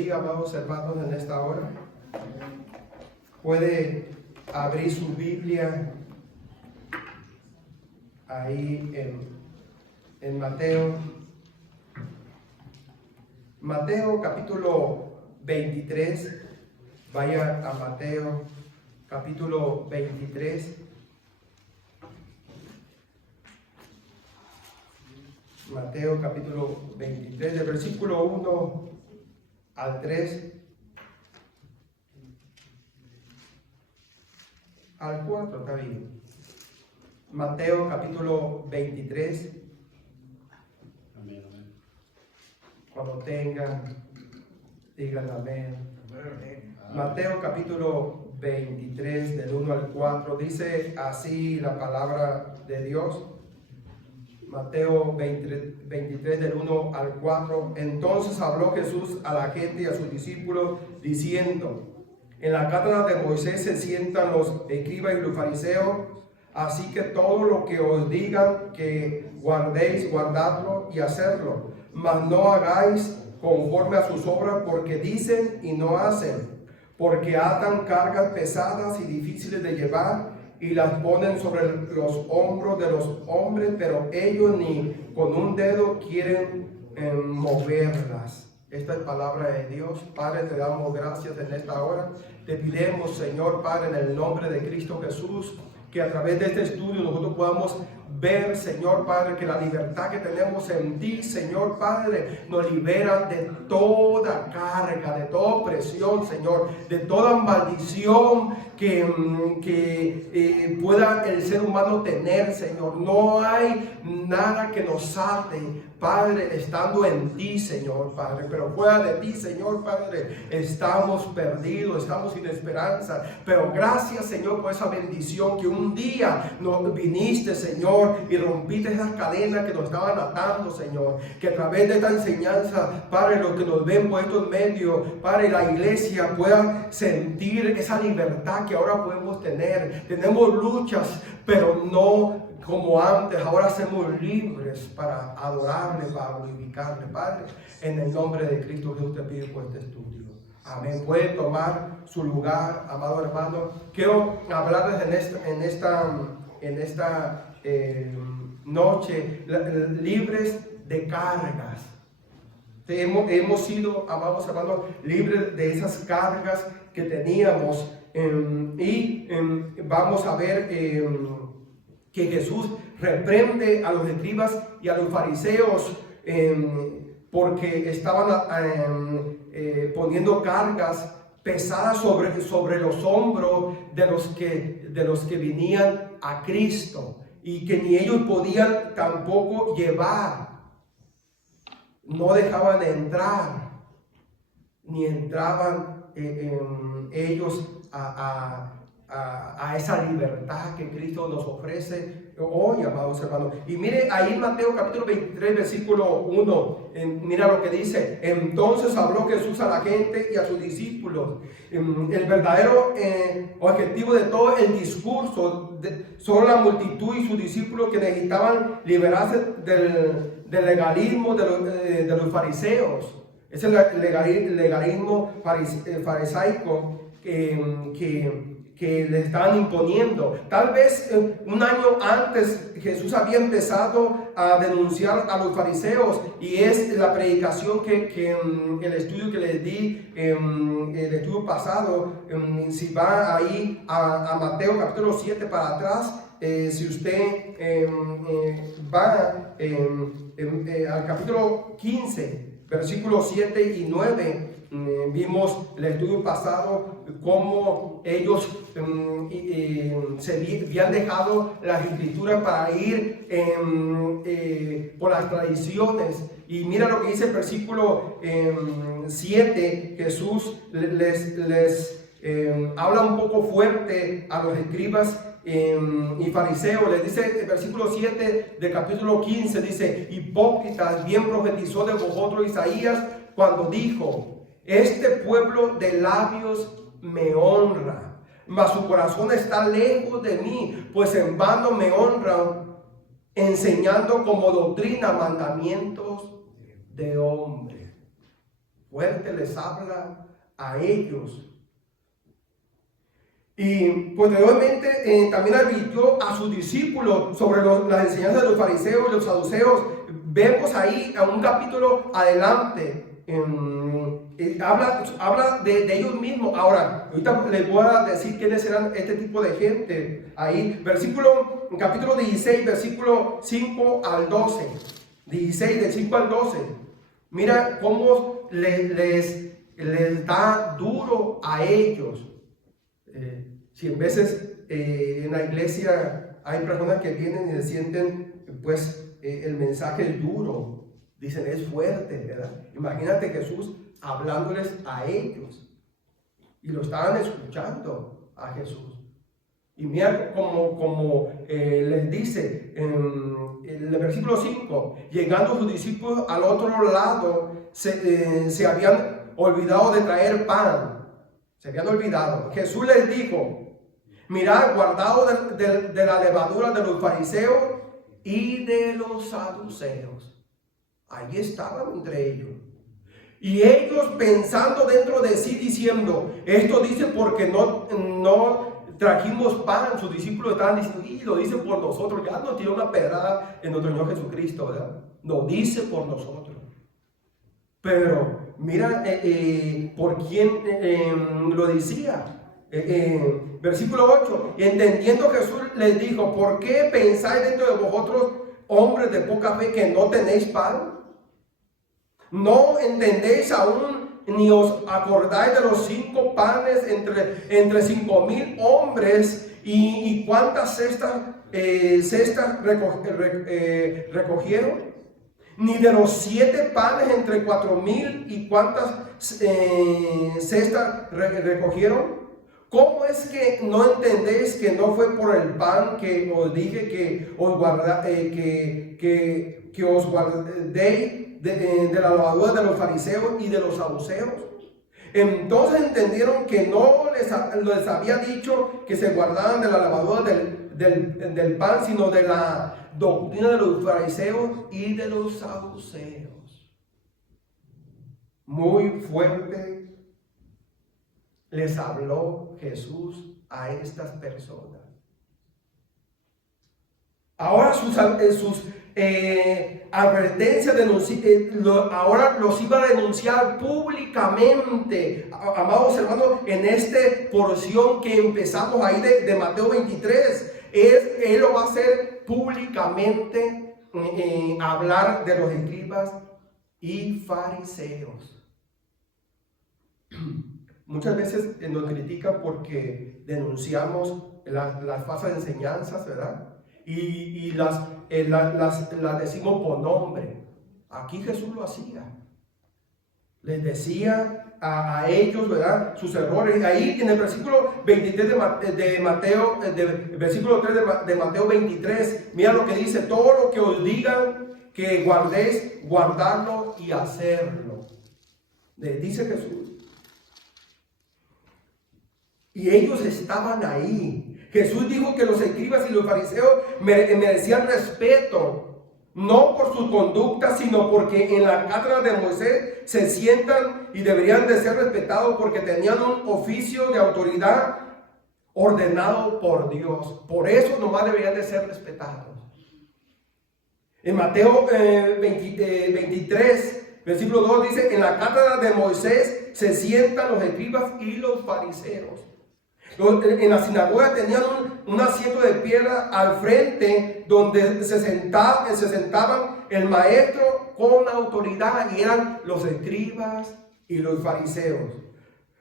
bendiga, amados hermanos, en esta hora. Puede abrir su Biblia ahí en Mateo. Mateo capítulo 23. Vaya a Mateo capítulo 23. Mateo capítulo 23, del versículo 1 al 3, al 4, está bien. Mateo capítulo 23. Amén, amén. Cuando tengan, digan amén. Mateo capítulo 23, del 1 al 4, dice así la palabra de Dios. Mateo 23 del 1 al 4. Entonces habló Jesús a la gente y a sus discípulos diciendo: en la cátedra de Moisés se sientan los escribas y los fariseos, así que todo lo que os digan que guardéis, guardadlo y hacerlo, mas no hagáis conforme a sus obras, porque dicen y no hacen, porque atan cargas pesadas y difíciles de llevar y las ponen sobre los hombros de los hombres, pero ellos ni con un dedo quieren moverlas. Esta es palabra de Dios. Padre, te damos gracias en esta hora. Te pidemos, Señor Padre, en el nombre de Cristo Jesús, que a través de este estudio nosotros podamos ver, Señor Padre, que la libertad que tenemos en ti, Señor Padre, nos libera de toda carga, de toda opresión, Señor, de toda maldición que pueda el ser humano tener, Señor. No hay nada que nos ate, Padre, estando en ti, Señor Padre, pero fuera de ti, Señor Padre, estamos perdidos, estamos sin esperanza. Pero gracias, Señor, por esa bendición que un día nos viniste, Señor, y rompiste esas cadenas que nos estaban atando, Señor. Que a través de esta enseñanza, Padre, los que nos ven por estos medios, Padre, la iglesia pueda sentir esa libertad que ahora podemos tener. Tenemos luchas, pero no como antes. Ahora somos libres para adorarle, para glorificarle, Padre. En el nombre de Cristo Jesús te pido por este estudio. Amén. Puede tomar su lugar, amado hermano. Quiero hablarles en esta noche, libres de cargas. Hemos sido, amados hermanos, libres de esas cargas que teníamos. Vamos a ver que Jesús reprende a los escribas y a los fariseos porque estaban poniendo cargas pesadas sobre los hombros de los que venían a Cristo, y que ni ellos podían tampoco llevar. No dejaban de entrar, ni entraban ellos a esa libertad que Cristo nos ofrece hoy, amados hermanos. Y mire ahí en Mateo capítulo 23, versículo 1, mira lo que dice: entonces habló Jesús a la gente y a sus discípulos. El verdadero objetivo de todo el discurso son la multitud y sus discípulos que necesitaban liberarse del legalismo de los fariseos. Es el legalismo farisaico que le estaban imponiendo. Tal vez un año antes Jesús había empezado a denunciar a los fariseos, y es la predicación que el estudio que les di, el estudio pasado. Si va ahí a Mateo capítulo 7 para atrás, si usted va al capítulo 15, versículos 7 y 9, vimos el estudio pasado cómo ellos se habían dejado las escrituras para ir por las tradiciones. Y mira lo que dice el versículo 7. Jesús les habla un poco fuerte a los escribas y fariseos. Les dice el versículo 7 del capítulo 15, dice: hipócritas, bien profetizó de vosotros Isaías cuando dijo: este pueblo de labios me honra, mas su corazón está lejos de mí, pues en vano me honran, enseñando como doctrina mandamientos de hombre. fuerte les habla a ellos. Y posteriormente también advirtió a sus discípulos sobre las enseñanzas de los fariseos y los saduceos. Vemos ahí a un capítulo adelante, habla de ellos mismos. Ahora, ahorita les voy a decir quiénes eran este tipo de gente. Ahí, capítulo 16, versículo 5 al 12. 16, del 5 al 12. Mira cómo les da duro a ellos. Si en veces en la iglesia hay personas que vienen y se sienten, pues el mensaje es duro, dicen es fuerte, ¿verdad? Imagínate Jesús hablándoles a ellos y lo estaban escuchando a Jesús. Y mira como les dice en el versículo 5, llegando sus discípulos al otro lado, se habían olvidado de traer pan. Se habían olvidado. Jesús les dijo: mirad, guardaos de la levadura de los fariseos y de los saduceos. Allí estaban entre ellos. Y ellos pensando dentro de sí, diciendo: esto dice porque no trajimos pan. Sus discípulos estaban diciendo: y lo dice por nosotros. Ya nos tiró una pedrada en nuestro Señor Jesucristo, ¿verdad? Lo dice por nosotros. Pero mira por quién lo decía. Versículo 8, entendiendo Jesús les dijo: ¿por qué pensáis dentro de vosotros, hombres de poca fe, que no tenéis pan? ¿No entendéis aún, ni os acordáis de los 5 panes entre 5,000 hombres? ¿Y cuántas cestas recogieron? Ni de los 7 panes entre 4,000, ¿y cuántas cestas recogieron? ¿Cómo es que no entendéis que no fue por el pan que os dije que os guardéis de la levadura de los fariseos y de los saduceos? Entonces entendieron que no les había dicho que se guardaran de la levadura del pan, sino de la doctrina de los fariseos y de los saduceos. Muy fuerte les habló Jesús a estas personas. Ahora sus advertencias ahora los iba a denunciar públicamente. Amados hermanos, en esta porción que empezamos ahí de Mateo 23, Él lo va a hacer públicamente, hablar de los escribas y fariseos. Muchas veces nos critican porque denunciamos las falsas enseñanzas, ¿verdad? Y las decimos por nombre. Aquí Jesús lo hacía. Les decía a ellos, ¿verdad?, sus errores. Ahí en el versículo 23 de Mateo, versículo 3 de Mateo 23, mira lo que dice: todo lo que os digan que guardéis, guardarlo y hacerlo. Les dice Jesús. Y ellos estaban ahí. Jesús dijo que los escribas y los fariseos merecían respeto, no por su conducta, sino porque en la cátedra de Moisés se sientan y deberían de ser respetados porque tenían un oficio de autoridad ordenado por Dios. Por eso nomás deberían de ser respetados. En Mateo 23, versículo 2 dice: en la cátedra de Moisés se sientan los escribas y los fariseos. En la sinagoga tenían un asiento de piedra al frente donde se sentaban el maestro con autoridad, y eran los escribas y los fariseos.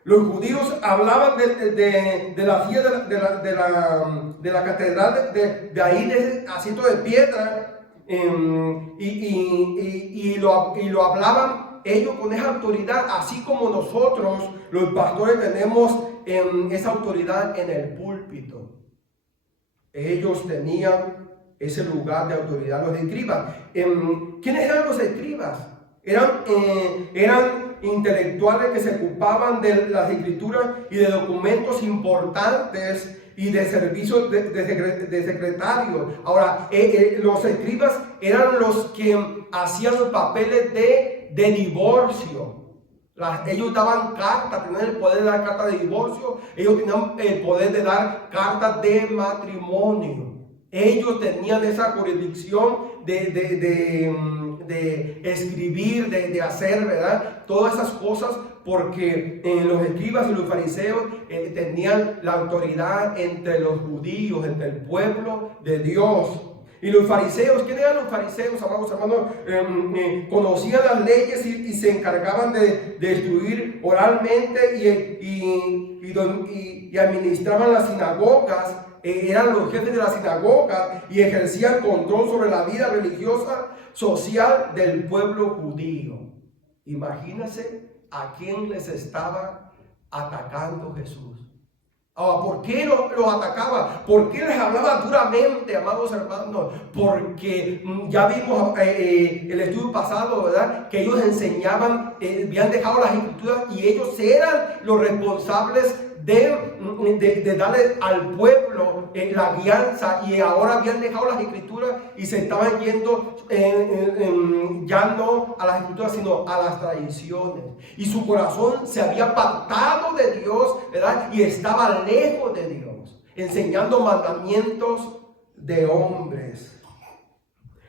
Los judíos hablaban de la silla de la catedral, de ahí, de ese asiento de piedra, y lo hablaban ellos con esa autoridad, así como nosotros los pastores tenemos esa autoridad en el púlpito. Ellos tenían ese lugar de autoridad. Los escribas, ¿quiénes eran los escribas? Eran intelectuales que se ocupaban de las escrituras y de documentos importantes y de servicios de secretarios. Ahora, los escribas eran los que hacían los papeles de divorcio. Ellos daban cartas, tenían el poder de dar cartas de divorcio, ellos tenían el poder de dar cartas de matrimonio. Ellos tenían esa jurisdicción de escribir, de hacer, ¿verdad? Todas esas cosas, porque los escribas y los fariseos tenían la autoridad entre los judíos, entre el pueblo de Dios. Y los fariseos, ¿quiénes eran los fariseos, amados hermanos? Conocían las leyes y se encargaban de destruir oralmente y administraban las sinagogas. Eran los jefes de la sinagoga y ejercían control sobre la vida religiosa, social del pueblo judío. Imagínense a quién les estaba atacando Jesús. ¿Por qué los atacaba? ¿Por qué les hablaba duramente, amados hermanos? Porque ya vimos el estudio pasado, ¿verdad? Que ellos enseñaban, habían dejado las escrituras y ellos eran los responsables de darle al pueblo la guianza, y ahora habían dejado las escrituras y se estaban yendo ya no a las escrituras sino a las tradiciones, y su corazón se había apartado de Dios, ¿verdad? Y estaba lejos de Dios, enseñando mandamientos de hombres.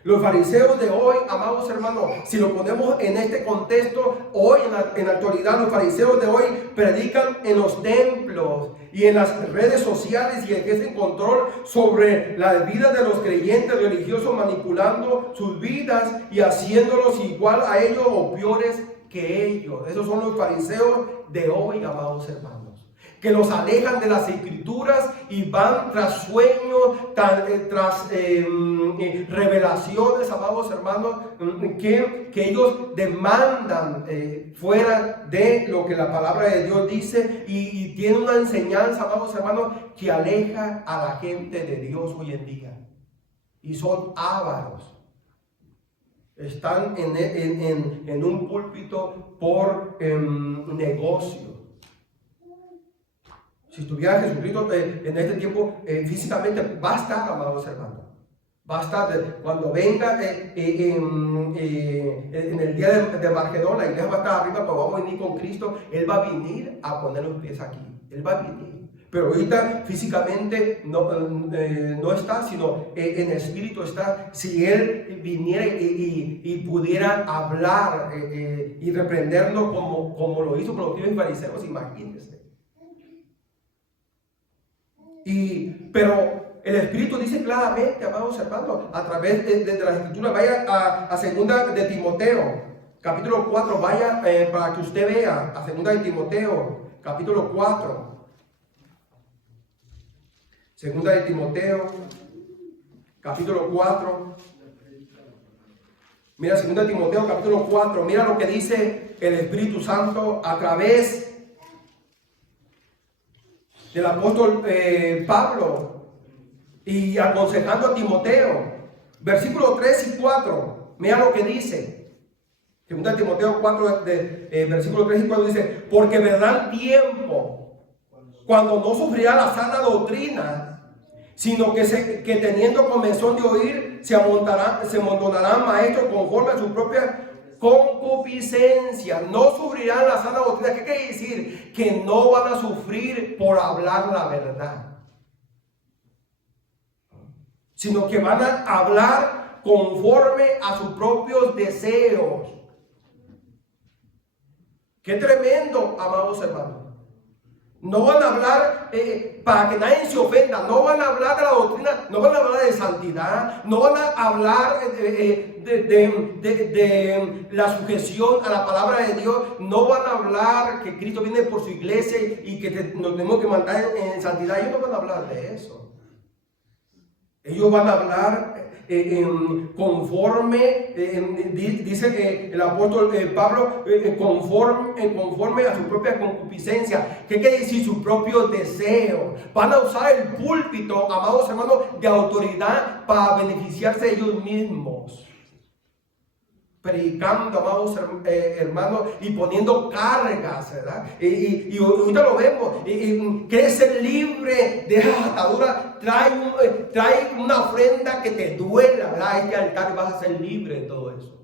Los fariseos de hoy, amados hermanos, si lo ponemos en este contexto, hoy en la actualidad, los fariseos de hoy predican en los templos y en las redes sociales y ejercen control sobre las vidas de los creyentes religiosos, manipulando sus vidas y haciéndolos igual a ellos o peores que ellos. Esos son los fariseos de hoy, amados hermanos, que los alejan de las escrituras y van tras sueños, tras revelaciones, amados hermanos, que ellos demandan fuera de lo que la palabra de Dios dice, y tiene una enseñanza, amados hermanos, que aleja a la gente de Dios hoy en día, y son ávaros. Están en un púlpito por negocio. Si estuviera Jesucristo en este tiempo, físicamente va a estar, amados hermanos. Va a estar, cuando venga en el día de Armagedón, la iglesia va a estar arriba, pero vamos a venir con Cristo. Él va a venir a poner los pies aquí. Él va a venir. Pero ahorita físicamente no está, sino en espíritu está. Si Él viniera y pudiera hablar y reprendernos como lo hizo con los escribas y fariseos, imagínense. Pero el Espíritu dice claramente, amados hermanos, a través de las Escrituras. Vaya a 2 de Timoteo, capítulo 4, vaya para que usted vea, a 2 de Timoteo, capítulo 4. 2 de Timoteo, capítulo 4. Mira, 2 de Timoteo, capítulo 4, mira lo que dice el Espíritu Santo a través del apóstol Pablo, y aconsejando a Timoteo, versículos 3 y 4, mira lo que dice. 2 de Timoteo 4, versículos 3 y 4 dice: porque vendrán tiempo cuando no sufrirá la sana doctrina, sino que teniendo comezón de oír, se amontonarán maestros conforme a su propia concupiscencia. No sufrirán la sana doctrina. ¿Qué quiere decir? Que no van a sufrir por hablar la verdad, sino que van a hablar conforme a sus propios deseos. Qué tremendo, amados hermanos. No van a hablar para que nadie se ofenda. No van a hablar de la doctrina, no van a hablar de santidad, no van a hablar de la sujeción a la palabra de Dios. No van a hablar que Cristo viene por su iglesia y que nos tenemos que mantener en santidad. Ellos no van a hablar de eso. Ellos van a hablar conforme, dice el apóstol Pablo, conforme a su propia concupiscencia. ¿Qué quiere decir? Su propio deseo. Van a usar el púlpito, amados hermanos, de autoridad para beneficiarse de ellos mismos. Predicando, amados hermanos, y poniendo cargas, ¿verdad? Y ahorita lo vemos. Quieres ser libre de esas ataduras. Trae una ofrenda que te duela, ¿verdad? Este altar, vas a ser libre de todo eso.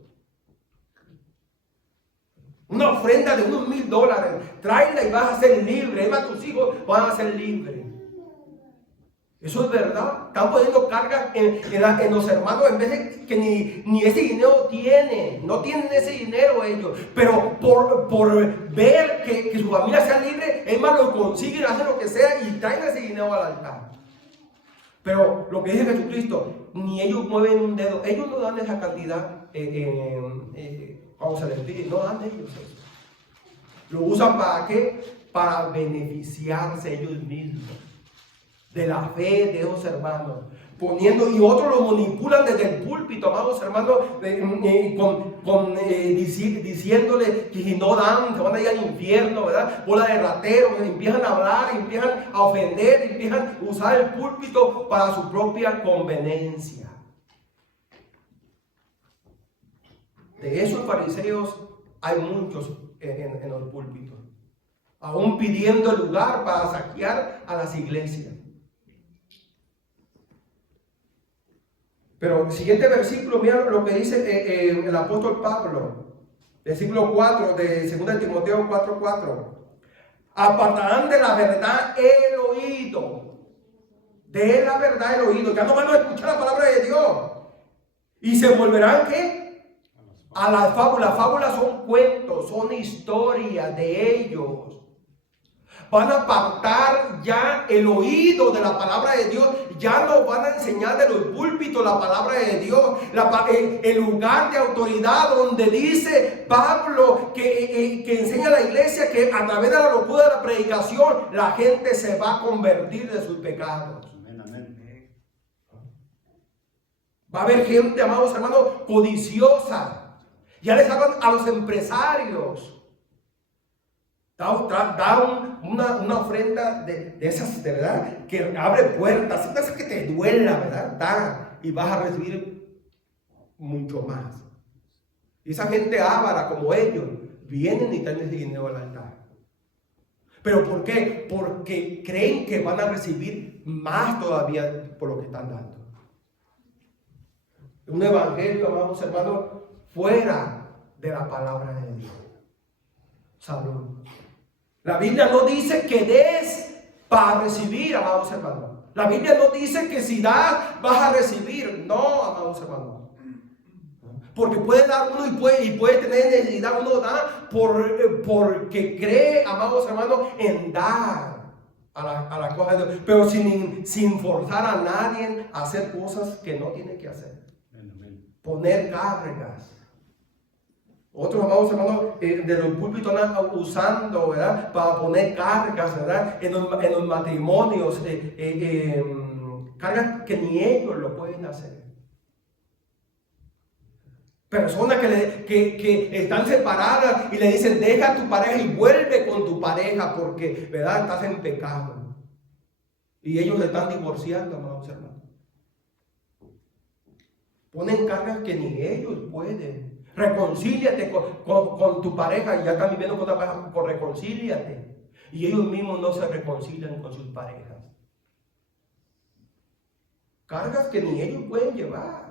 Una ofrenda de unos $1000. Tráela y vas a ser libre. Es más, tus hijos van a ser libres. Eso es verdad. Están poniendo cargas en los hermanos en vez de que ni ese dinero tienen. No tienen ese dinero ellos. Pero por ver que su familia sea libre, es más, lo consiguen, hacen lo que sea y traen ese dinero al altar. Pero lo que dice Jesucristo, ni ellos mueven un dedo. Ellos no dan esa cantidad cuando se les pide. No dan ellos eso. Lo usan ¿para qué? Para beneficiarse ellos mismos de la fe de esos hermanos, y otros lo manipulan desde el púlpito, amados hermanos, diciéndole que si no dan, se van a ir al infierno, ¿verdad? Bola de rateros, empiezan a hablar, empiezan a ofender, empiezan a usar el púlpito para su propia conveniencia. De esos fariseos hay muchos en los púlpitos, aún pidiendo el lugar para saquear a las iglesias. Pero el siguiente versículo, mira lo que dice el apóstol Pablo, versículo 4 de 2 Timoteo 4:4. Apartarán de la verdad el oído. De la verdad el oído. Ya no van a escuchar la palabra de Dios. Y se volverán, ¿qué? A las fábulas. Fábulas son cuentos, son historias de ellos. Van a apartar ya el oído de la palabra de Dios. Ya no van a enseñar de los púlpitos la palabra de Dios. El lugar de autoridad donde dice Pablo que enseña a la iglesia que a través de la locura de la predicación la gente se va a convertir de sus pecados. Amén. Va a haber gente, amados hermanos, codiciosa. Ya les hablan a los empresarios. Da una ofrenda de esas, de verdad, que abre puertas, esas que te duela, ¿verdad? Da, y vas a recibir mucho más. Y esa gente avara como ellos, vienen y traen ese dinero al altar. ¿Pero por qué? Porque creen que van a recibir más todavía por lo que están dando. Un evangelio, amados hermanos, fuera de la palabra de Dios. Salud. La Biblia no dice que des para recibir, amados hermanos. La Biblia no dice que si das vas a recibir. No, amados hermanos. Porque puede dar uno y puede tener necesidad. Uno da porque cree, amados hermanos, en dar a la cosa de Dios. Pero sin forzar a nadie a hacer cosas que no tiene que hacer. Poner cargas. Otros, amados hermanos, de los púlpitos andan usando, ¿verdad? Para poner cargas, ¿verdad? En los matrimonios, cargas que ni ellos lo pueden hacer. Personas que están separadas y le dicen, deja a tu pareja y vuelve con tu pareja porque, ¿verdad? Estás en pecado. Y ellos se están divorciando, amados hermanos. Ponen cargas que ni ellos pueden. Reconcíliate con tu pareja. Ya están viviendo con otra pareja, reconcíliate. Y ellos mismos no se reconcilian con sus parejas. Cargas que ni ellos pueden llevar.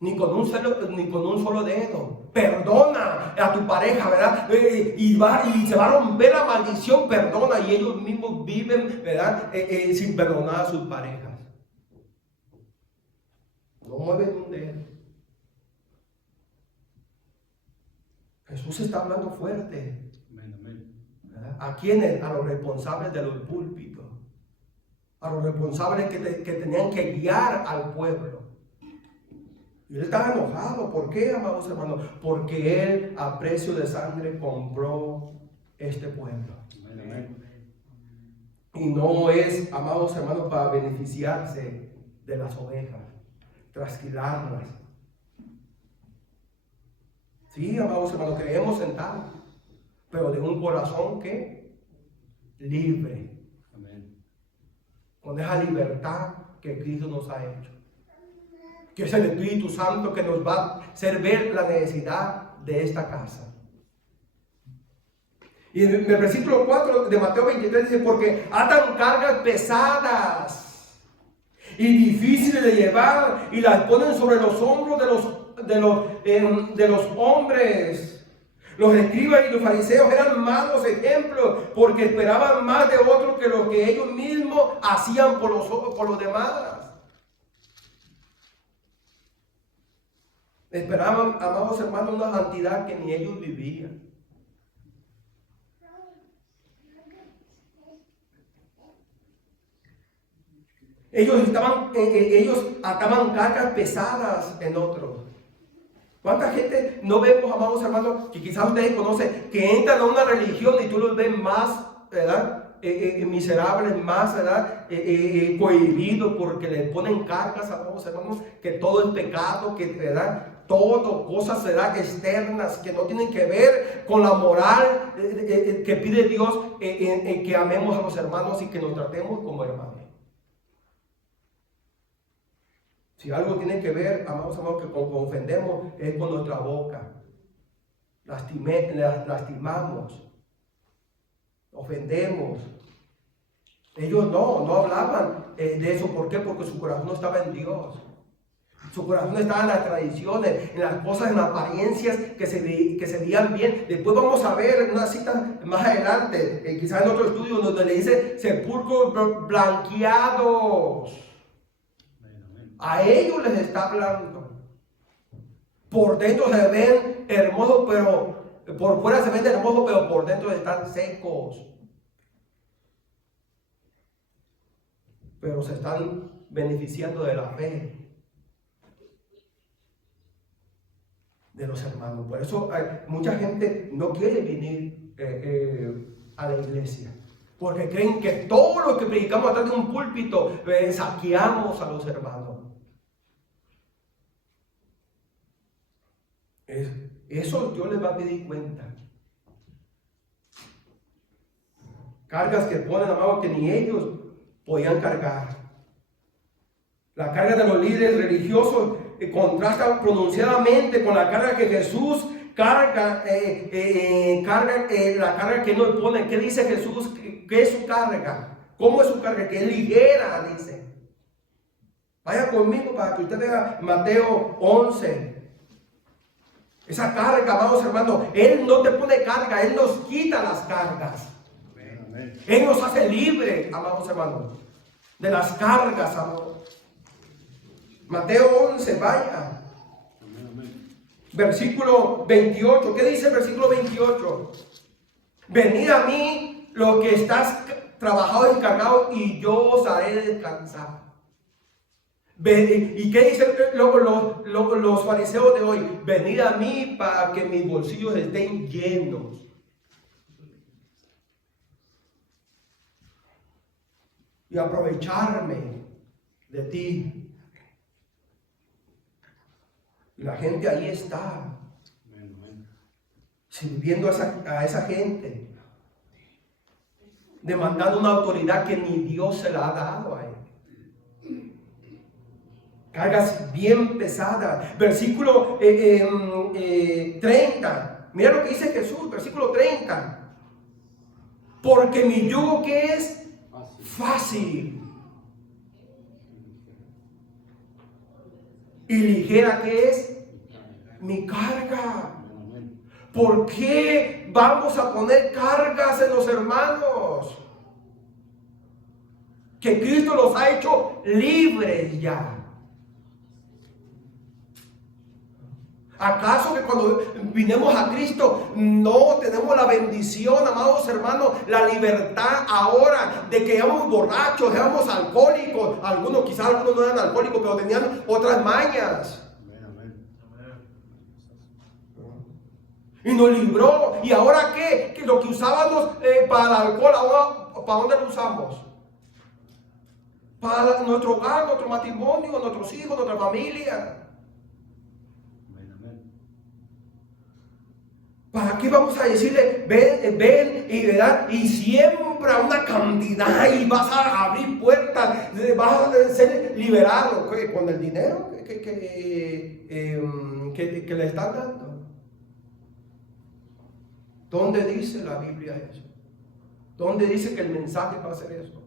Ni con un solo dedo. Perdona a tu pareja, ¿verdad? Y se va a romper la maldición. Perdona. Y ellos mismos viven, ¿verdad? Sin perdonar a sus parejas. No mueven un dedo. Jesús está hablando fuerte. ¿Verdad? ¿A quiénes? A los responsables de los púlpitos. A los responsables que tenían que guiar al pueblo. Y él estaba enojado. ¿Por qué, amados hermanos? Porque él a precio de sangre compró este pueblo. Y no es, amados hermanos, para beneficiarse de las ovejas, trasquilarlas. Sí, amados hermanos, creemos en tal, pero de un corazón que libre. Amén. Con esa libertad que Cristo nos ha hecho. Que es el Espíritu Santo que nos va a hacer ver la necesidad de esta casa. Y en el versículo 4 de Mateo 23 dice, porque atan cargas pesadas y difíciles de llevar y las ponen sobre los hombros de los de los hombres. Los escribas y los fariseos eran malos ejemplos porque esperaban más de otros que lo que ellos mismos hacían por los demás. Esperaban, amados hermanos, una santidad que ni ellos vivían. Ellos ataban cargas pesadas en otros. ¿Cuánta gente no vemos, amados hermanos, que quizás ustedes conocen, que entran a una religión y tú los ves más, ¿verdad? Miserables, más, ¿verdad? Cohibidos porque les ponen cargas, amados hermanos, que todo es pecado, que, ¿verdad? Todo, cosas, ¿verdad? Externas que no tienen que ver con la moral que pide Dios, que amemos a los hermanos y que nos tratemos como hermanos. Si algo tiene que ver, amados hermanos, que ofendemos es con nuestra boca. Lastimamos, ofendemos. Ellos no hablaban de eso. ¿Por qué? Porque su corazón no estaba en Dios. Su corazón estaba en las tradiciones, en las cosas, en las apariencias que se veían bien. Después vamos a ver una cita más adelante, quizás en otro estudio, donde le dice sepulcros blanqueados. A ellos les está hablando. Por dentro se ven hermosos, pero por fuera se ven hermosos, pero por dentro están secos. Pero se están beneficiando de la fe de los hermanos. Por eso mucha gente no quiere venir a la iglesia. Porque creen que todo lo que predicamos atrás de un púlpito saqueamos a los hermanos. Eso Dios les va a pedir cuenta. Cargas que ponen, amados, que ni ellos podían cargar. La carga de los líderes religiosos contrasta pronunciadamente con la carga que Jesús carga, la carga que nos pone. ¿Qué dice Jesús? ¿Qué es su carga? ¿Cómo es su carga? Que es ligera, dice. Vaya conmigo para que usted vea Mateo 11. Esa carga, amados hermanos, Él no te pone carga, Él nos quita las cargas. Amén. Él nos hace libre, amados hermanos, de las cargas, amados. Mateo 11, vaya. Amén. Versículo 28. ¿Qué dice el versículo 28? Venid a mí los que estás trabajados y cargados, y yo os haré descansar. ¿Y qué dicen los fariseos de hoy? Venid a mí para que mis bolsillos estén llenos. Y aprovecharme de ti. Y la gente ahí está, sirviendo a esa gente, demandando una autoridad que ni Dios se la ha dado a él. Cargas bien pesadas. Versículo 30. Mira lo que dice Jesús, versículo 30. Porque mi yugo, ¿qué es? Fácil. Y ligera, ¿qué es? Mi carga. ¿Por qué vamos a poner cargas en los hermanos? Que Cristo los ha hecho libres ya. ¿Acaso que cuando vinimos a Cristo no tenemos la bendición, amados hermanos, la libertad ahora de que éramos borrachos, éramos alcohólicos? Quizás algunos no eran alcohólicos, pero tenían otras mañas. Y nos libró. ¿Y ahora qué? Que lo que usábamos para el alcohol, ahora ¿para dónde lo usamos? Para nuestro hogar, nuestro matrimonio, nuestros hijos, nuestra familia. ¿Para qué vamos a decirle, ven y ¿verdad? Y siembra una cantidad y vas a abrir puertas, vas a ser liberado con el dinero que le están dando? ¿Dónde dice la Biblia eso? ¿Dónde dice que el mensaje va a ser eso?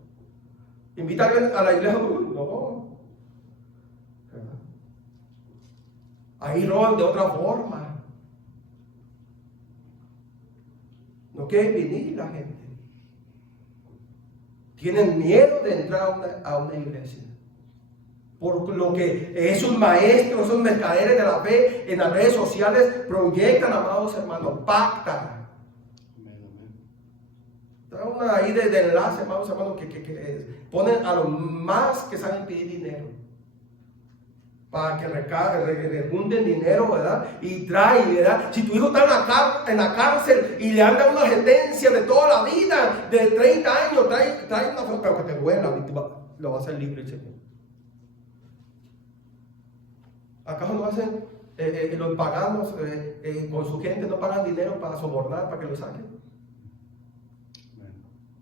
Invitar a la iglesia, no. Ahí roban de otra forma. No quieren venir la gente. Tienen miedo de entrar a una iglesia. Por lo que esos maestros, esos mercaderes de la fe en las redes sociales proyectan, amados hermanos, pactan. Traen ahí de enlace, amados hermanos, que ponen a los más que saben pedir dinero. Para que rejunten dinero, ¿verdad? Y trae, ¿verdad? Si tu hijo está en la cárcel y le han dado una sentencia de toda la vida, de 30 años, trae una foto, pero que te duela, lo va a hacer libre el Señor. ¿Acaso no hacen los paganos con su gente, no pagan dinero para sobornar, para que lo saquen?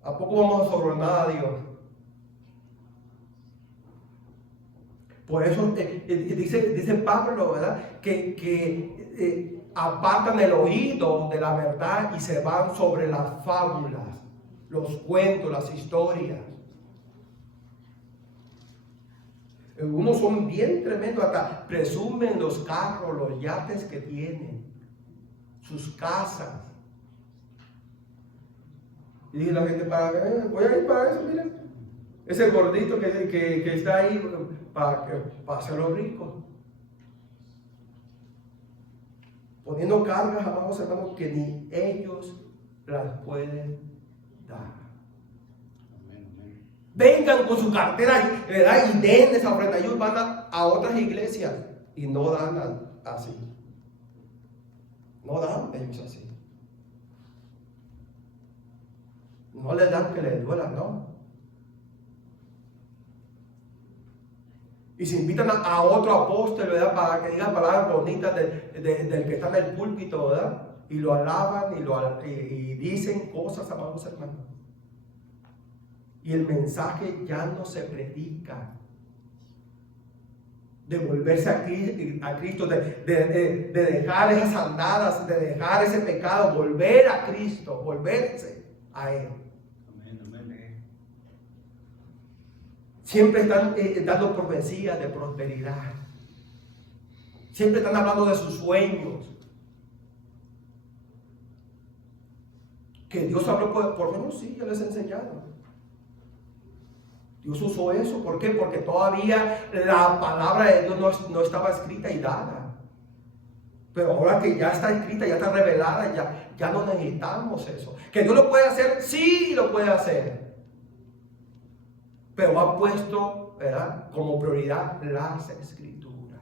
¿A poco vamos a sobornar a Dios? Por eso dice Pablo, ¿verdad? Que apartan el oído de la verdad y se van sobre las fábulas, los cuentos, las historias. Algunos son bien tremendos, hasta presumen los carros, los yates que tienen, sus casas. Y dice la gente, voy a ir para eso, mira. Ese gordito que está ahí para hacerlo rico. Poniendo cargas, amados hermanos, que ni ellos las pueden dar. Vengan con su cartera, ¿verdad? Y den esa ofrenda. Ellos van a otras iglesias y no dan así. No dan ellos así. No les dan que les duela, no. Y se invitan a otro apóstol, ¿verdad? Para que diga palabras bonitas del que está en el púlpito, ¿verdad? Y lo alaban y dicen cosas, amados hermanos. Y el mensaje ya no se predica. De volverse a Cristo, de dejar esas andadas, de dejar ese pecado, volver a Cristo, volverse a Él. Siempre están dando profecías de prosperidad. Siempre están hablando de sus sueños. Que Dios habló por menos, sí, ya les he enseñado. Dios usó eso, ¿por qué? Porque todavía la palabra de Dios no estaba escrita y dada. Pero ahora que ya está escrita, ya está revelada, ya no necesitamos eso. ¿Que Dios lo puede hacer? Sí, lo puede hacer. Pero ha puesto, ¿verdad?, como prioridad las escrituras.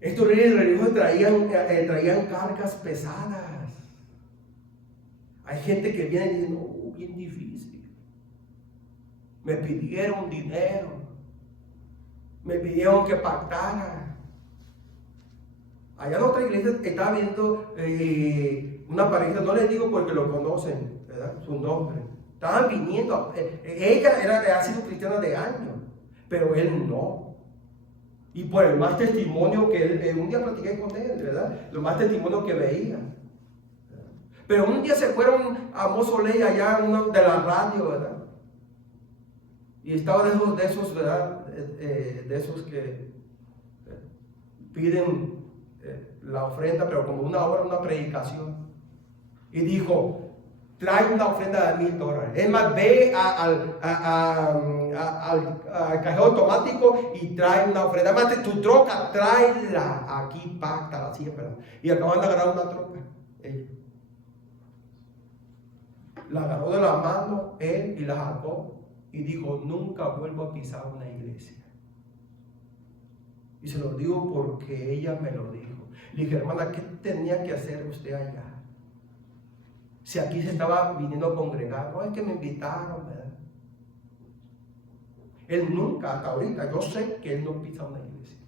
Estos reyes religiosos traían cargas pesadas. Hay gente que viene diciendo, bien difícil. Me pidieron dinero. Me pidieron que pactara. Allá en otra iglesia estaba viendo una pareja, no les digo porque lo conocen, ¿verdad?, su nombre. Estaban viniendo, ella ha sido cristiana de años, pero él no. Y por el más testimonio que él, un día platiqué con él, ¿verdad?, lo más testimonio que veía. Pero un día se fueron a Mozoley, allá en una de la radio, ¿verdad? Y estaba de esos, ¿verdad?, de esos que piden la ofrenda, pero como una hora, una predicación. Y dijo, trae una ofrenda de $1,000. Es más, ve al cajero automático y trae una ofrenda. Además, tu troca, tráela aquí, pacta, siembra. Y acaban de agarrar una troca. La agarró de la mano él y la sacó y dijo, nunca vuelvo a pisar una iglesia. Y se lo digo porque ella me lo dijo. Le dije, hermana, ¿qué tenía que hacer usted allá? Si aquí se estaba viniendo a congregar, no es que me invitaron, ¿verdad? Él nunca, hasta ahorita, yo sé que él no pisa una iglesia.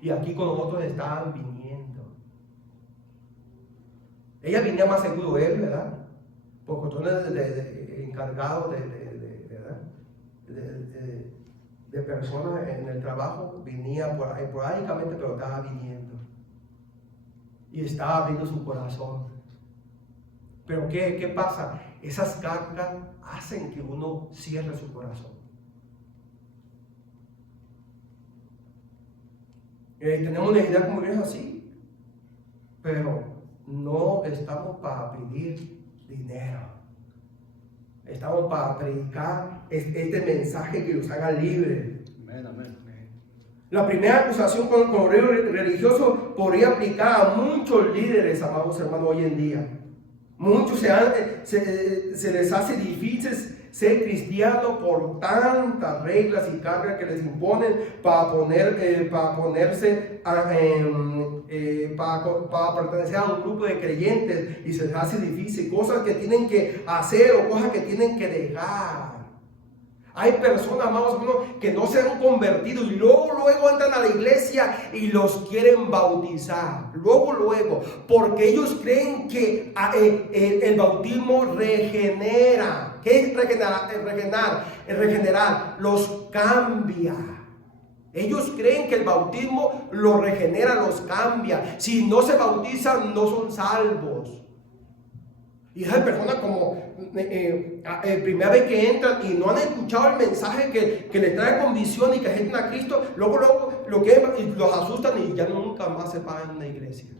Y aquí con nosotros estaban viniendo. Ella venía más seguro él, ¿verdad? Por cuestiones encargado de personas en el trabajo, venía esporádicamente, pero estaba viniendo. Y estaba abriendo su corazón. Pero ¿qué pasa? Esas cargas hacen que uno cierre su corazón. Tenemos una idea como iglesia así, pero no estamos para pedir dinero. Estamos para predicar este mensaje que los haga libres. Amén, amén. La primera acusación con el religioso podría aplicar a muchos líderes, amados hermanos, hoy en día. Muchos se les hace difícil ser cristiano por tantas reglas y cargas que les imponen para pertenecer a un grupo de creyentes, y se les hace difícil cosas que tienen que hacer o cosas que tienen que dejar. Hay personas, amados hermanos, que no se han convertido y luego entran a la iglesia y los quieren bautizar. Luego, porque ellos creen que el bautismo regenera. ¿Qué es regenerar? Los cambia. Ellos creen que el bautismo los regenera, los cambia. Si no se bautizan, no son salvos. Y esas personas como primera vez que entran y no han escuchado el mensaje que les trae convicción y que aceptan a Cristo, luego los asustan y ya nunca más se pagan en una iglesia.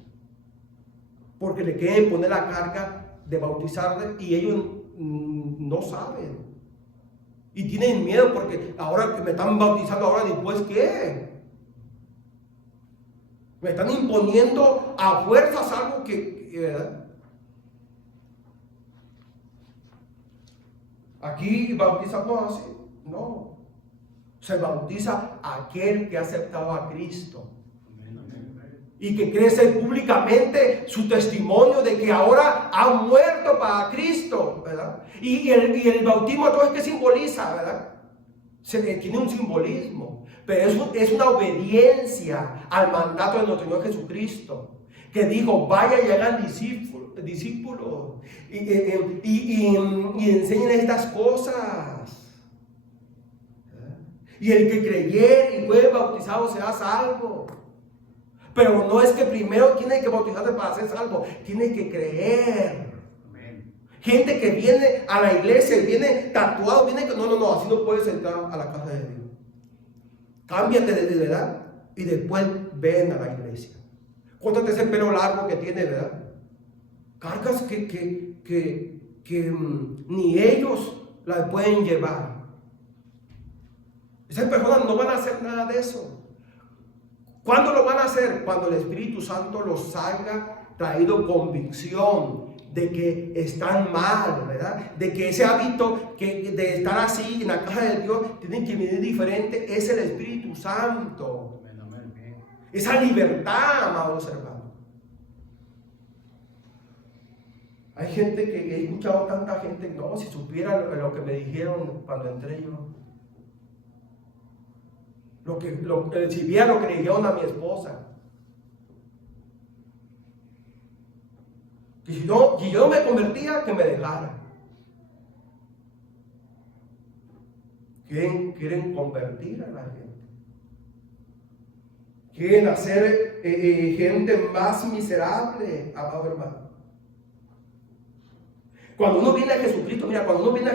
Porque le quieren poner la carga de bautizarles y ellos no saben. Y tienen miedo porque ahora que me están bautizando, ahora después ¿qué? Me están imponiendo a fuerzas algo ¿verdad? Aquí bautizamos así, no. Se bautiza aquel que ha aceptado a Cristo y que crece públicamente su testimonio de que ahora ha muerto para Cristo, ¿verdad? Y el bautismo, todo es que simboliza, ¿verdad? Tiene un simbolismo, pero es una obediencia al mandato de nuestro Señor Jesucristo, que dijo: vaya y hagan discípulos y enseñen estas cosas. Y el que creyere y fue bautizado será salvo. Pero no es que primero tiene que bautizarse para ser salvo, tiene que creer. Amén. Gente que viene a la iglesia y viene tatuado, viene que no, así no puedes entrar a la casa de Dios. Cámbiate de edad y después ven a la iglesia. Cuéntate ese pelo largo que tiene, ¿verdad? Cargas que ni ellos las pueden llevar. Esas personas no van a hacer nada de eso. ¿Cuándo lo van a hacer? Cuando el Espíritu Santo los haya traído convicción de que están mal, ¿verdad? De que ese hábito de estar así en la casa de Dios tienen que venir diferente. Es el Espíritu Santo. Esa libertad, amados hermanos. Hay gente que he escuchado, tanta gente, no, si supiera lo que me dijeron cuando entré yo. Si viera lo que le dijeron a mi esposa. Que si yo no me convertía, que me dejara. Quieren convertir a la gente. Quieren hacer gente más miserable, amado hermano. Cuando uno viene a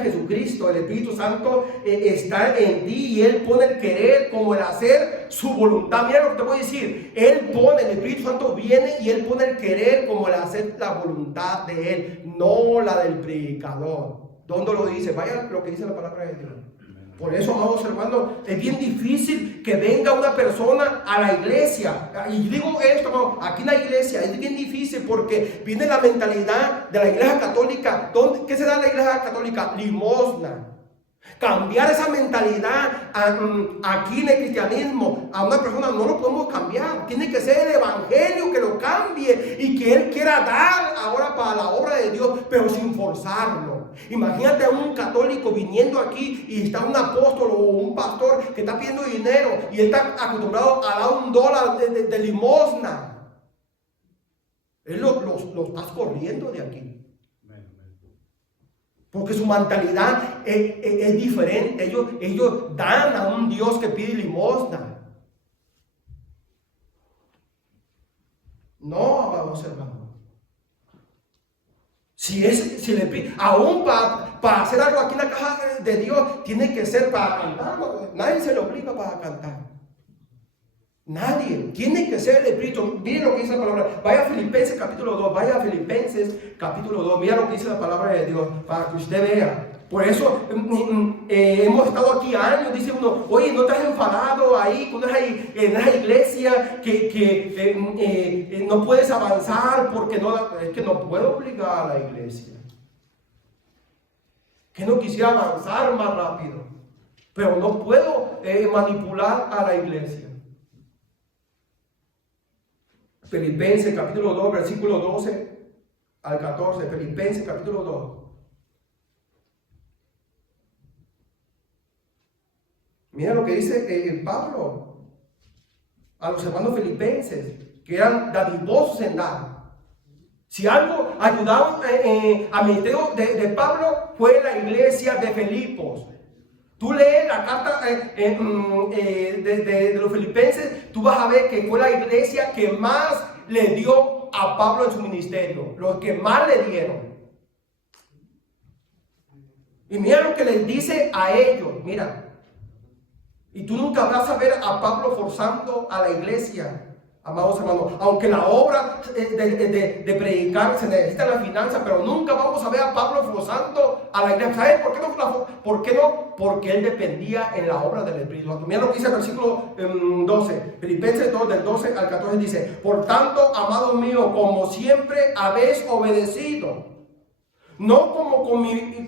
Jesucristo, el Espíritu Santo está en ti y Él pone el querer como el hacer su voluntad. Mira lo que te voy a decir. El Espíritu Santo viene y Él pone el querer como el hacer la voluntad de Él, no la del predicador. ¿Dónde lo dice? Vaya lo que dice la palabra de Dios. Por eso, amados hermanos, es bien difícil que venga una persona a la iglesia. Y digo esto, hermano, aquí en la iglesia es bien difícil porque viene la mentalidad de la iglesia católica. ¿Qué se da en la iglesia católica? Limosna. Cambiar esa mentalidad aquí en el cristianismo a una persona no lo podemos cambiar. Tiene que ser el evangelio que lo cambie y que Él quiera dar ahora para la obra de Dios, pero sin forzarlo. Imagínate a un católico viniendo aquí y está un apóstol o un pastor que está pidiendo dinero y él está acostumbrado a dar $1 de limosna. Él lo estás corriendo de aquí. Porque su mentalidad es diferente. Ellos dan a un Dios que pide limosna. No, amados hermanos. Si le pide, aún para hacer algo aquí en la casa de Dios, tiene que ser para cantar. Nadie se le obliga para cantar. Nadie. Tiene que ser el Espíritu. Miren lo que dice la palabra. Vaya a Filipenses capítulo 2. Vaya a Filipenses capítulo 2. Mira lo que dice la palabra de Dios para que usted vea. Por eso hemos estado aquí años. Dice uno, oye, ¿no estás enfadado ahí en esa iglesia que no puedes avanzar porque no? Es que no puedo obligar a la iglesia. Que no quisiera avanzar más rápido. Pero no puedo manipular a la iglesia. Filipenses capítulo 2, versículo 12 al 14. Filipenses capítulo 2. Mira lo que dice Pablo a los hermanos filipenses, que eran dadivosos en dar. Si algo ayudaron al ministerio de Pablo, fue la iglesia de Filipos. Tú lees la carta de los filipenses, tú vas a ver que fue la iglesia que más le dio a Pablo en su ministerio, los que más le dieron. Y mira lo que les dice a ellos, mira. Y tú nunca vas a ver a Pablo forzando a la iglesia, amados hermanos. Aunque la obra de predicar se necesita la finanza, pero nunca vamos a ver a Pablo forzando a la iglesia. ¿Sabes por qué no? ¿Por qué no? Porque él dependía en la obra del Espíritu Santo. Mira lo que dice el versículo 12. Filipenses 2, del 12 al 14 dice: por tanto, amados míos, como siempre habéis obedecido, no como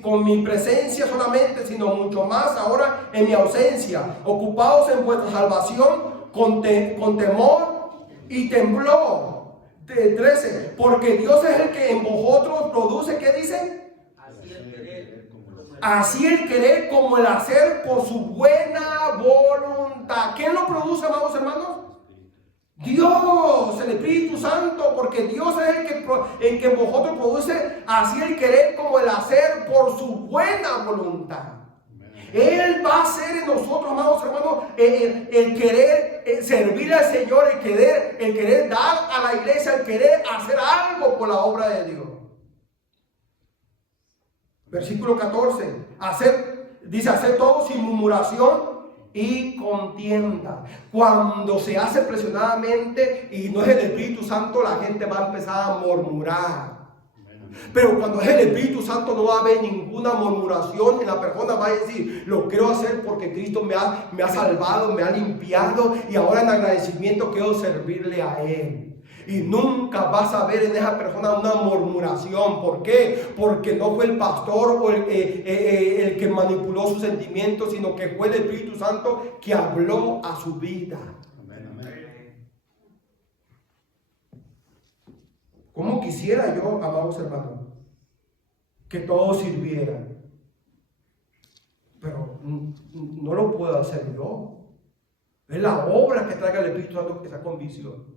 con mi presencia solamente, sino mucho más ahora en mi ausencia, ocupados en vuestra salvación con temor y temblor. 13, porque Dios es el que en vosotros produce, ¿qué dice? Así el querer como el hacer por su buena voluntad. ¿Quién lo produce, amados hermanos? Dios, el Espíritu Santo, porque Dios es el que en vosotros produce así el querer como el hacer por su buena voluntad. Él va a hacer en nosotros, amados hermanos, el querer servir al Señor, el querer dar a la iglesia, el querer hacer algo por la obra de Dios. Versículo 14, dice hacer todo sin murmuración y contienda. Cuando se hace presionadamente y no es el Espíritu Santo, la gente va a empezar a murmurar. Pero cuando es el Espíritu Santo, no va a haber ninguna murmuración y la persona va a decir: lo quiero hacer porque Cristo me ha salvado, me ha limpiado, y ahora en agradecimiento quiero servirle a Él. Y nunca vas a ver en esa persona una murmuración. ¿Por qué? Porque no fue el pastor o el que manipuló sus sentimientos, sino que fue el Espíritu Santo que habló a su vida. Amén, amén. ¿Cómo quisiera yo, amados hermanos, que todos sirvieran? Pero no lo puedo hacer yo. Es la obra que traiga el Espíritu Santo, esa convicción.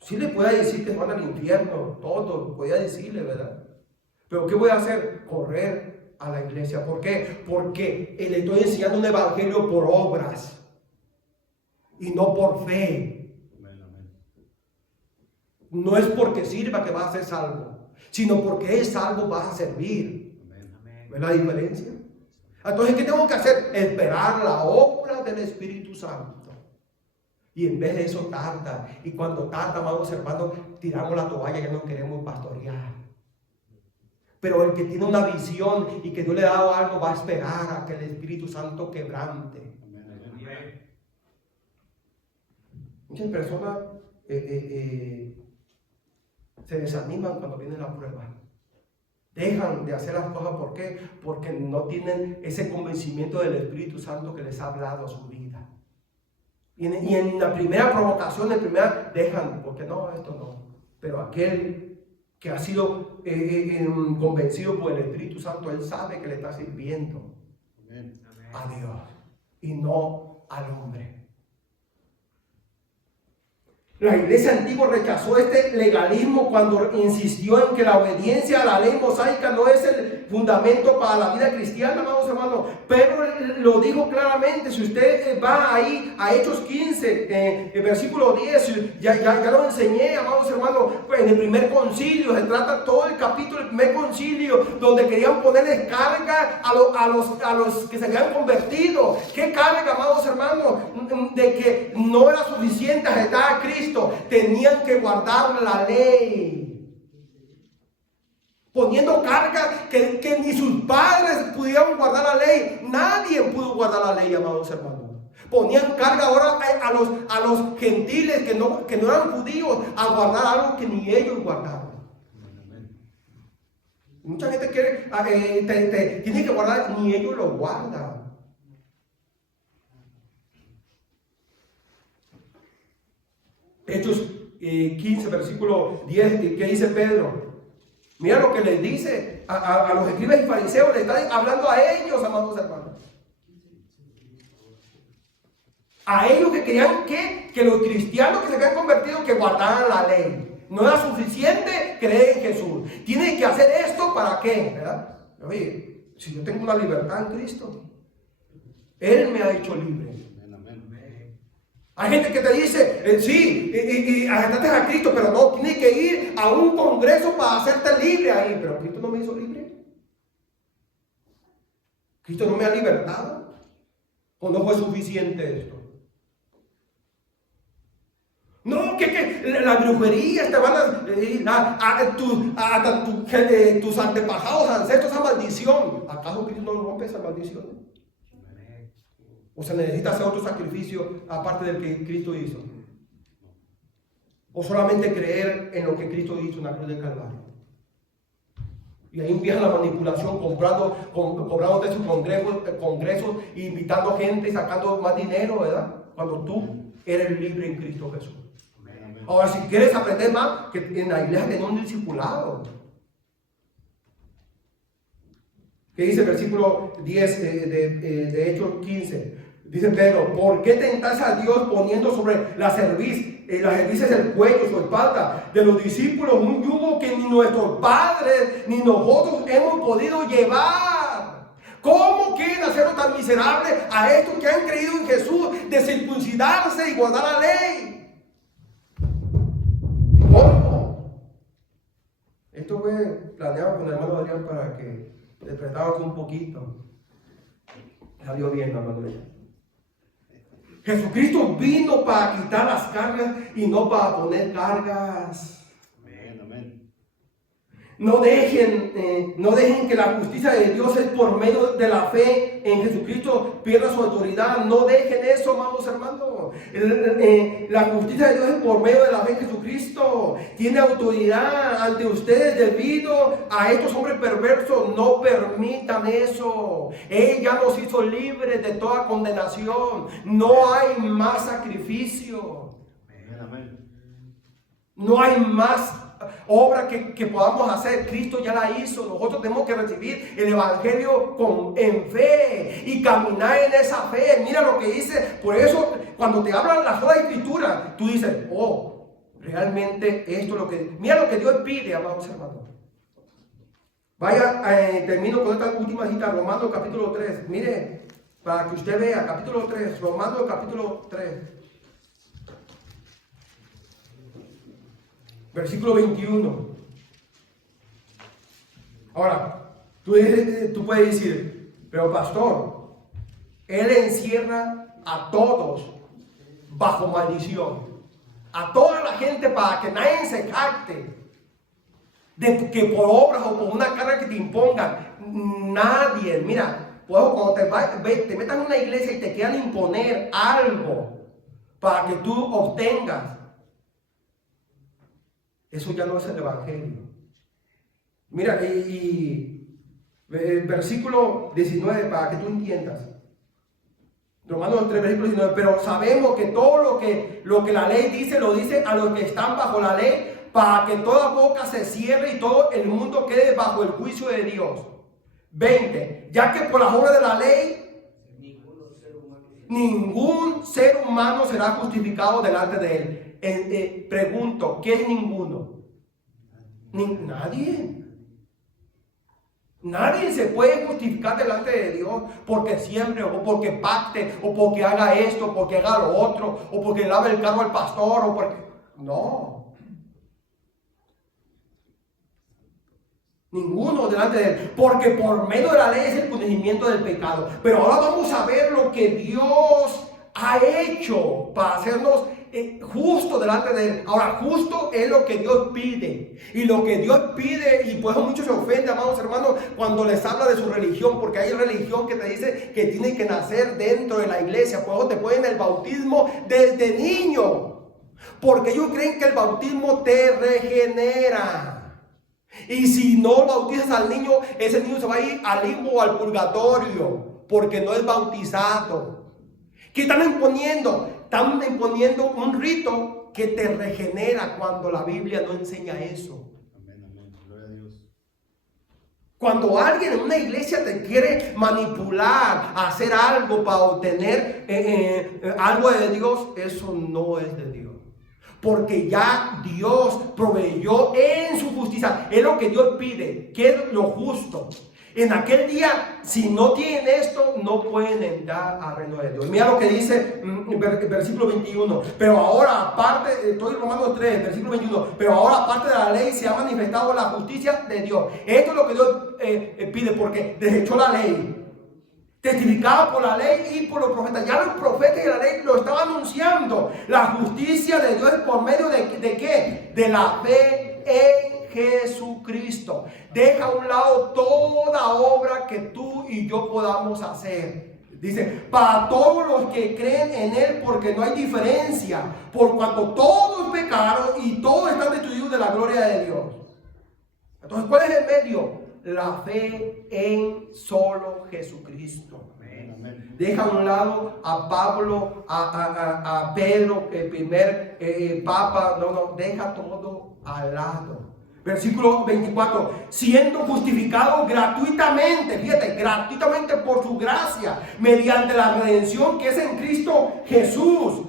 Sí le pueda decir que van al infierno, todo, podía decirle, ¿verdad? Pero ¿qué voy a hacer? Correr a la iglesia. ¿Por qué? Porque le estoy enseñando un evangelio por obras y no por fe. No es porque sirva que vas a ser salvo, sino porque es salvo vas a servir. ¿Ves la diferencia? Entonces, ¿qué tengo que hacer? Esperar la obra del Espíritu Santo. Y en vez de eso tarda. Y cuando tarda, amados hermanos, tiramos la toalla, ya no queremos pastorear. Pero el que tiene una visión y que Dios le ha dado algo, va a esperar a que el Espíritu Santo quebrante. Muchas personas se desaniman cuando viene la prueba. Dejan de hacer las cosas. ¿Por qué? Porque no tienen ese convencimiento del Espíritu Santo que les ha hablado a su vida. Y en la primera provocación, dejan, porque no, esto no. Pero aquel que ha sido convencido por el Espíritu Santo, él sabe que le está sirviendo a Dios y no al hombre. La iglesia antigua rechazó este legalismo cuando insistió en que la obediencia a la ley mosaica no es el fundamento para la vida cristiana, amados hermanos. Pedro lo dijo claramente. Si usted va ahí a Hechos 15, el versículo 10, ya lo enseñé, amados hermanos, en el primer concilio. Se trata todo el capítulo del primer concilio, donde querían ponerles carga a los que se habían convertido. ¿Qué carga, amados hermanos? De que no era suficiente aceptar a Cristo. Tenían que guardar la ley, poniendo carga que ni sus padres pudieron guardar la ley. Nadie pudo guardar la ley, amados hermanos. Ponían carga ahora a los gentiles que no eran judíos a guardar algo que ni ellos guardaban. Mucha gente tiene que guardar, ni ellos lo guardan. Hechos 15, versículo 10, ¿qué dice Pedro? Mira lo que les dice a los escribas y fariseos, le está hablando a ellos, amados hermanos. A ellos que querían que los cristianos que se habían convertido que guardaran la ley. No era suficiente creer en Jesús. Tienen que hacer esto ¿para qué? ¿Verdad? Oye, si yo tengo una libertad en Cristo, Él me ha hecho libre. Hay gente que te dice, sí, y aceptaste a Cristo, pero no, tienes que ir a un congreso para hacerte libre ahí. Pero Cristo no me hizo libre. Cristo no me ha libertado. ¿O no fue suficiente esto? No, que las brujerías te van a tus antepasados, ancestros, esa maldición. ¿Acaso Cristo no rompe esa maldición? ¿O se necesita hacer otro sacrificio aparte del que Cristo hizo? ¿O solamente creer en lo que Cristo hizo en la cruz del Calvario? Y ahí empieza la manipulación, cobrando de sus congresos, invitando gente, sacando más dinero, ¿verdad? Cuando tú eres libre en Cristo Jesús. Ahora, si quieres aprender más, que en la iglesia tenés un discipulado. ¿Qué dice el versículo 10 de Hechos 15? Dice Pedro, ¿por qué tentáis a Dios poniendo sobre las cervices del cuello, su espalda, de los discípulos un yugo que ni nuestros padres ni nosotros hemos podido llevar? ¿Cómo quieren hacerlo tan miserable a estos que han creído en Jesús de circuncidarse y guardar la ley? ¿Cómo? Esto fue planeado con el hermano Adrián para que interpretáramos un poquito. Salió bien, hermano Adrián. Jesucristo vino para quitar las cargas y no para poner cargas. Amén. No dejen que la justicia de Dios es por medio de la fe en Jesucristo pierda su autoridad. No dejen eso, amados hermanos. La justicia de Dios es por medio de la fe en Jesucristo. Tiene autoridad ante ustedes debido a estos hombres perversos. No permitan eso. Él ya nos hizo libres de toda condenación. No hay más sacrificio. No hay más obra que podamos hacer. Cristo ya la hizo. Nosotros tenemos que recibir el evangelio en fe y caminar en esa fe. Mira lo que dice. Por eso cuando te hablan las sola escritura, tú dices, oh, realmente esto es lo que, mira lo que Dios pide, amados hermanos. Vaya, termino con esta última cita, Romanos capítulo 3. Mire, para que usted vea, capítulo 3, Romanos capítulo 3. Versículo 21. Ahora, tú puedes decir, pero pastor, Él encierra a todos bajo maldición. A toda la gente para que nadie se jacte de que por obras o por una carga que te impongan. Nadie, mira, cuando te metas en una iglesia y te quieran imponer algo para que tú obtengas, eso ya no es el evangelio. Mira, y versículo 19, para que tú entiendas. Romanos 3, versículo 19. Pero sabemos que todo lo que la ley dice, lo dice a los que están bajo la ley, para que toda boca se cierre y todo el mundo quede bajo el juicio de Dios. 20. Ya que por las obras de la ley, ningún ser humano será justificado delante de él. Pregunto, ¿qué es ninguno? Nadie. Nadie se puede justificar delante de Dios porque siempre, o porque pacte, o porque haga esto, porque haga lo otro, o porque lave el carro al pastor, o porque... No. Ninguno delante de Él, porque por medio de la ley es el conocimiento del pecado. Pero ahora vamos a ver lo que Dios ha hecho para hacernos justo delante de Él. Ahora, justo es lo que Dios pide. Y lo que Dios pide, y por eso muchos se ofenden, amados hermanos, cuando les habla de su religión, porque hay religión que te dice que tiene que nacer dentro de la iglesia. Por eso te ponen el bautismo desde niño, porque ellos creen que el bautismo te regenera. Y si no bautizas al niño, ese niño se va a ir al limbo o al purgatorio, porque no es bautizado. ¿Qué están imponiendo? Están imponiendo un rito que te regenera, cuando la Biblia no enseña eso. Amén, amén. Gloria a Dios. Cuando alguien en una iglesia te quiere manipular, hacer algo para obtener algo de Dios, eso no es de Dios. Porque ya Dios proveyó en su justicia. Es lo que Dios pide, que es lo justo. En aquel día, si no tienen esto, no pueden entrar al reino de Dios. Mira lo que dice versículo 21. Pero ahora, aparte, estoy en Romanos 3, versículo 21. Pero ahora, aparte de la ley, se ha manifestado la justicia de Dios. Esto es lo que Dios pide, porque desechó la ley. Testificaba por la ley y por los profetas. Ya los profetas y la ley lo estaban anunciando. La justicia de Dios por medio de ¿qué? De la fe en Jesucristo. Deja a un lado toda obra que tú y yo podamos hacer. Dice, para todos los que creen en Él, porque no hay diferencia, por cuanto todos pecaron y todos están destituidos de la gloria de Dios. Entonces, ¿cuál es el medio? La fe en solo Jesucristo. Amén. Deja a un lado a Pablo, a Pedro, el primer papa. No, deja todo al lado. Versículo 24, siendo justificado gratuitamente, fíjate, gratuitamente por su gracia, mediante la redención que es en Cristo Jesús,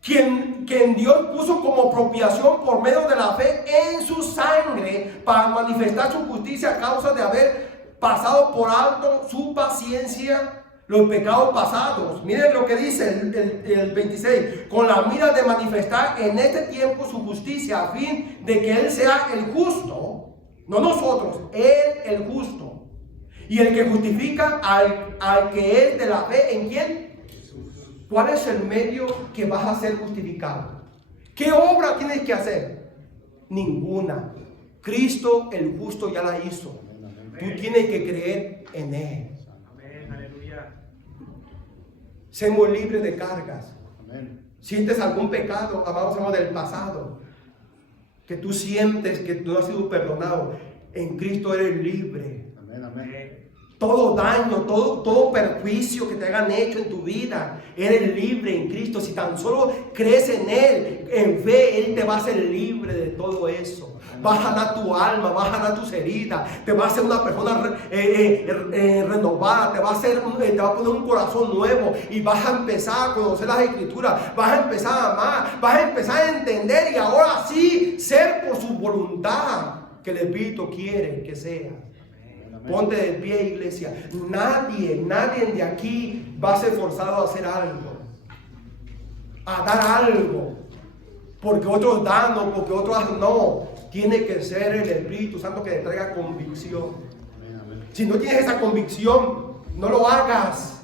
quien Dios puso como apropiación por medio de la fe en su sangre, para manifestar su justicia a causa de haber pasado por alto su paciencia los pecados pasados. Miren lo que dice el 26, con la mira de manifestar en este tiempo su justicia, a fin de que Él sea el justo, no nosotros, Él el justo, y el que justifica al que es de la fe. ¿En quién? ¿Cuál es el medio que vas a ser justificado? ¿Qué obra tienes que hacer? Ninguna. Cristo el justo ya la hizo. Tú tienes que creer en Él. Amén, aleluya. Seamos libres de cargas. Amén. ¿Sientes algún pecado, amados hermanos, del pasado, que tú sientes que tú no has sido perdonado? En Cristo eres libre. Amén, amén. Todo daño, todo perjuicio que te hayan hecho en tu vida, eres libre en Cristo. Si tan solo crees en Él, en fe, Él te va a hacer libre de todo eso. Va a sanar tu alma, va a sanar tus heridas, te va a hacer una persona renovada, te va a poner un corazón nuevo, y vas a empezar a conocer las Escrituras, vas a empezar a amar, vas a empezar a entender, y ahora sí ser por su voluntad que el Espíritu quiere que sea. Ponte de pie, iglesia. Nadie de aquí va a ser forzado a hacer algo, a dar algo, porque otros dan o porque otros hacen. No, tiene que ser el Espíritu Santo que te traiga convicción. Si no tienes esa convicción, no lo hagas.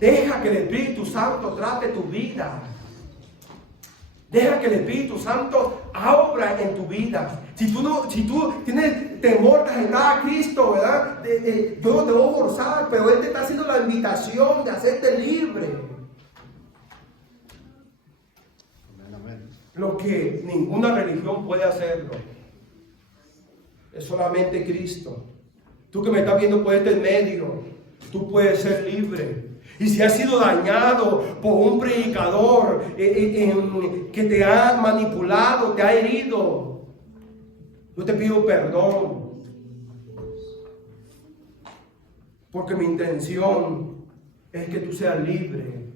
Deja que el Espíritu Santo trate tu vida. Deja que el Espíritu Santo obra en tu vida. Si tú tienes temor de aceptar a Cristo, ¿verdad? Yo no te voy a forzar, pero Él te está haciendo la invitación de hacerte libre. Amén, amén. Lo que ninguna religión puede hacerlo es solamente Cristo. Tú que me estás viendo por este medio, tú puedes ser libre. Y si has sido dañado por un predicador que te ha manipulado, te ha herido, yo te pido perdón. Porque mi intención es que tú seas libre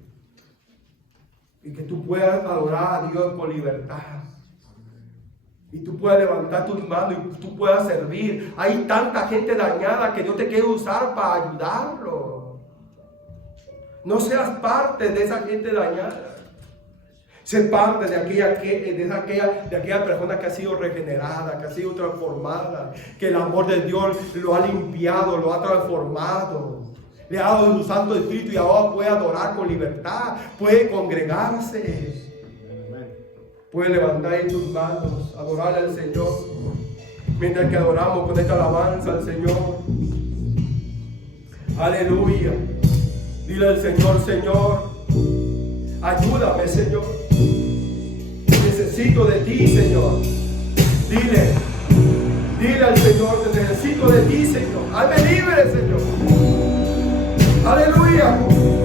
y que tú puedas adorar a Dios con libertad. Y tú puedas levantar tus manos y tú puedas servir. Hay tanta gente dañada que Dios te quiere usar para ayudarlo. No seas parte de esa gente dañada. Sé parte de aquella persona que ha sido regenerada, que ha sido transformada, que el amor de Dios lo ha limpiado, lo ha transformado. Le ha dado su Santo Espíritu y ahora puede adorar con libertad, puede congregarse. Puedes levantar ahí tus manos, adorarle al Señor. Mientras que adoramos con esta alabanza al Señor. Aleluya. Dile al Señor, Señor, ayúdame, Señor. Necesito de ti, Señor. Dile al Señor, necesito de ti, Señor. Hazme libre, Señor. Aleluya.